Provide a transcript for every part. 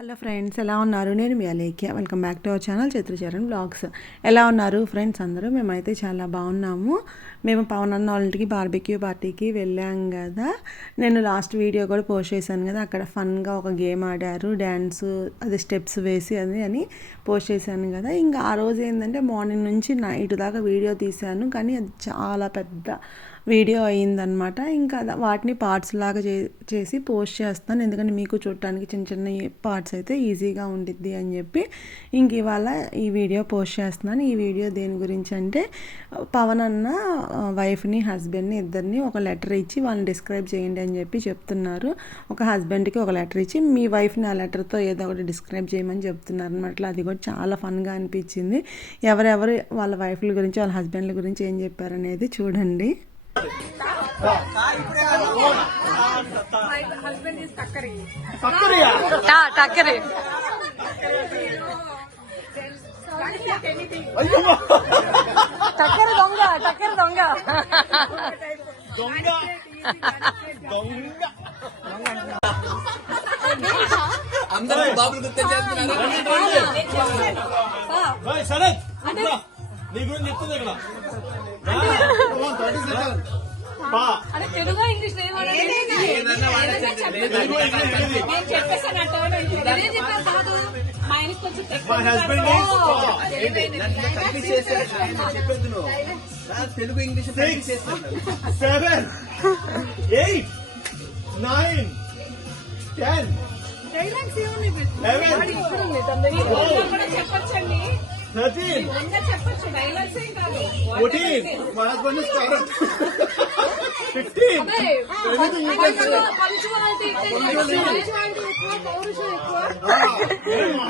Hello friends, ఎలా ఉన్నారు? నేను మీ Alekhya. Welcome back to our channel Chaitracharan vlogs. ఎలా ఉన్నారు ఫ్రెండ్స్ అందరూ? మేమైతే చాలా బాగున్నాము. మేము పవన్ అన్న వాళ్ళ ఇంటికి బార్బిక్యూ పార్టీకి వెళ్ళాం కదా. నేను లాస్ట్ వీడియో కూడా పోస్ట్ చేశాను కదా. అక్కడ ఫన్గా ఒక గేమ్ ఆడారు, డ్యాన్స్, అది స్టెప్స్ వేసి అని పోస్ట్ చేశాను కదా. ఇంకా ఆ రోజు ఏంటంటే మార్నింగ్ నుంచి నైట్ దాకా వీడియో తీశాను, కానీ అది చాలా పెద్ద వీడియో అయ్యిందనమాట. ఇంకా వాటిని పార్ట్స్ లాగా చేసి పోస్ట్ చేస్తాను, ఎందుకంటే మీకు చూడటానికి చిన్న చిన్న పార్ట్స్ అయితే ఈజీగా ఉండిద్ది అని చెప్పి ఇంక ఇవాళ ఈ వీడియో పోస్ట్ చేస్తున్నాను. ఈ వీడియో దేని గురించి అంటే, పవన్ అన్న వైఫ్ని హస్బెండ్ని ఇద్దరిని ఒక లెటర్ ఇచ్చి వాళ్ళని డిస్క్రైబ్ చేయండి అని చెప్పి చెప్తున్నారు. ఒక హస్బెండ్కి ఒక లెటర్ ఇచ్చి మీ వైఫ్ని ఆ లెటర్తో ఏదో ఒకటి డిస్క్రైబ్ చేయమని చెప్తున్నారు అనమాట. అది కూడా చాలా ఫన్గా అనిపించింది. ఎవరెవరు వాళ్ళ వైఫ్ల గురించి వాళ్ళ హస్బెండ్ల గురించి ఏం చెప్పారనేది చూడండి. అందరూ బాబులు గుర్తొచ్చేస్తున్నారు. నీ గురించి చెప్తుంది ఇక్కడ తెలుగు ఇంగ్లీష్ తెలుగు ఇంగ్లీష్ 7 8 9 10 చెప్పచ్చండి. 13 చెప్పచ్చు, డైలాగ్స్ ఏం కాదు. 14 my husband is correct 15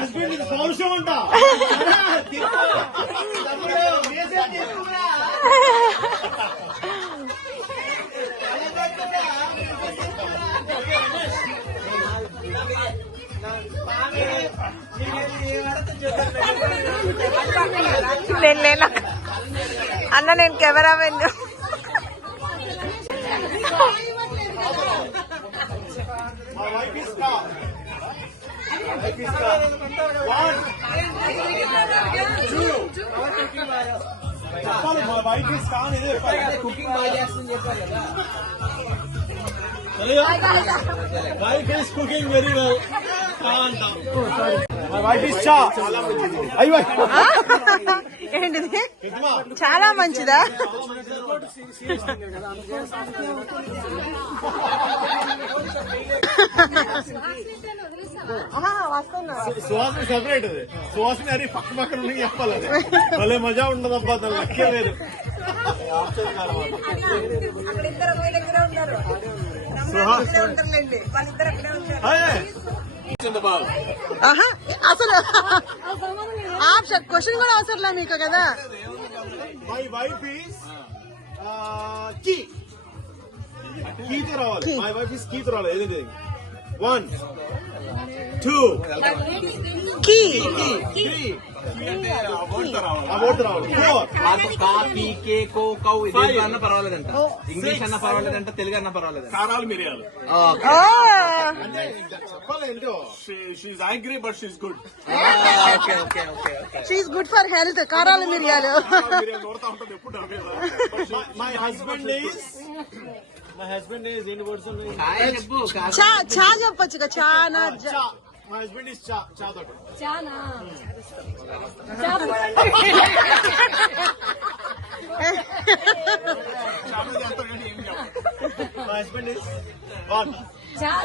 husband ఇది పౌరుషం అంట. నేను లేనా అన్న, నేను camera men. My wife is calm. Wife is calm. 1 2 చెప్పాలి. మా వైఫ్ ఇస్ కాన్ ఇదే కుకింగ్ బాగా చేస్తుంది చెప్పారు కదా. Wife is cooking very well. My wife is చా. అయ్యో ఏంటిది? చాలా మంచిదా? సువాసన సెపరేట్. అది సువాసన అది పక్క పక్కన ఉండి చెప్పాలి. అది భలే మజా ఉండదు అబ్బా, దాని లక్కే లేదు. అసలు క్వశ్చన్ కూడా అవసరం లేదు మీకు కదా. మై వైఫ్ ఈస్ కీతో రావాలి. మై వైఫ్ ఈస్ కీతో రావాలి. ఏదంటే 1 2 అన్న పర్వాలేదంట, ఇంగ్లీష్ అన్న పర్వాలేదంట, తెలుగు అన్న పర్వాలేదంట. కారాలు మిరియాలు చెప్పాలి. ఏంటో she's angry but she's good. She's good for health. కారాలు మిరియాలు నోడుతా ఉంటుంది ఎప్పుడు. మై హస్బెండ్ ఈజ్ ఎన్ని వర్డ్స్ ఉన్నాయి? చా చెప్పొచ్చు. చానా. మై హస్బెండ్ ఈజ్ చా. చా తోట మై హస్బెండ్ ఈజ్ 1 3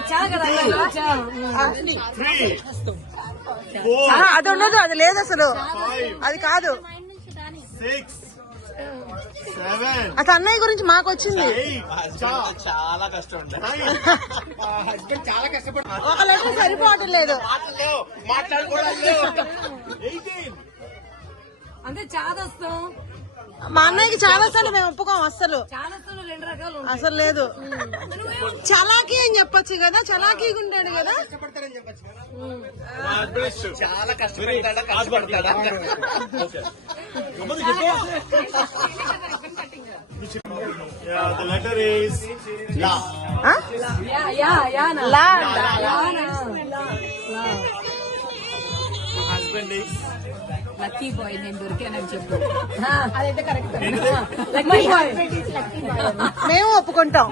4 అది ఉండదు, అది లేదు అసలు. 5 అది కాదు. 6 7 అసలు అన్నయ్య గురించి మాకు వచ్చింది. 8 చాలా కష్టం ఉంటుంది. హస్బెండ్ చాలా కష్టపడుతుంది. ఒక లెటర్ సరిపోవటం లేదు. మాట్లాడుకోవడం 18 అంటే చాదస్తాం. మా అన్నయ్యకి చాలా సార్లు మేము ఒప్పుకోం అస్సలు. చాదస్తాం 2 రకాలు అసలు లేదు. చలాకీ అని చెప్పొచ్చు కదా, చలాకీగా ఉంటాడు కదా. కష్టపడతారని చెప్పచ్చు కదా. చాలా కష్టపడతాడా, కష్టపడతాడా. Yeah, the letter is La. Yeah la My husband is lucky boy నేను దొరికానని చెప్పు మేము ఒప్పుకుంటాం.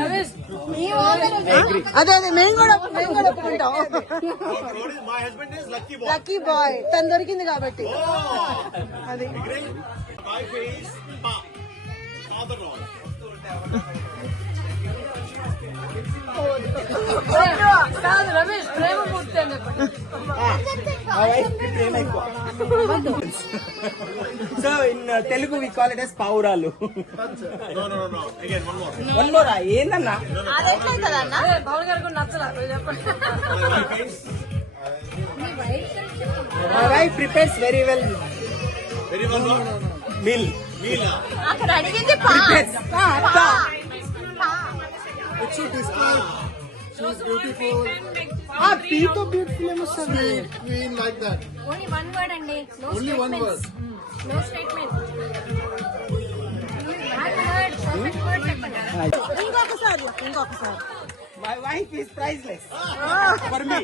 రమేష్ అదే మేము కూడా ఒప్పుకుంటాం. what is my husband is Lucky Boy. Lucky boy తను దొరికింది కాబట్టి. అది Agree? Wife is Pa. Father Lord. కాదు రమేష్ ప్రేమ పూర్తి అని చెప్పండి so in Telugu we call it as పావురాలు. No. Again, one more. One more ఏందన్నా? అదే పవన్ గారికి కూడా నచ్చలా చెప్పండి My wife is my wife prepares very well very well known. Meal. Meela. అక్కడ అడిగింది పా పీతో బ్యూటిఫుల్ ఏమొస్తుంది? ఓన్లీ వన్ వర్డ్ అండి only one word no statement ఇంకొకసారి my wife is priceless for me.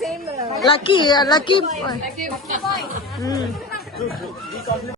Same lucky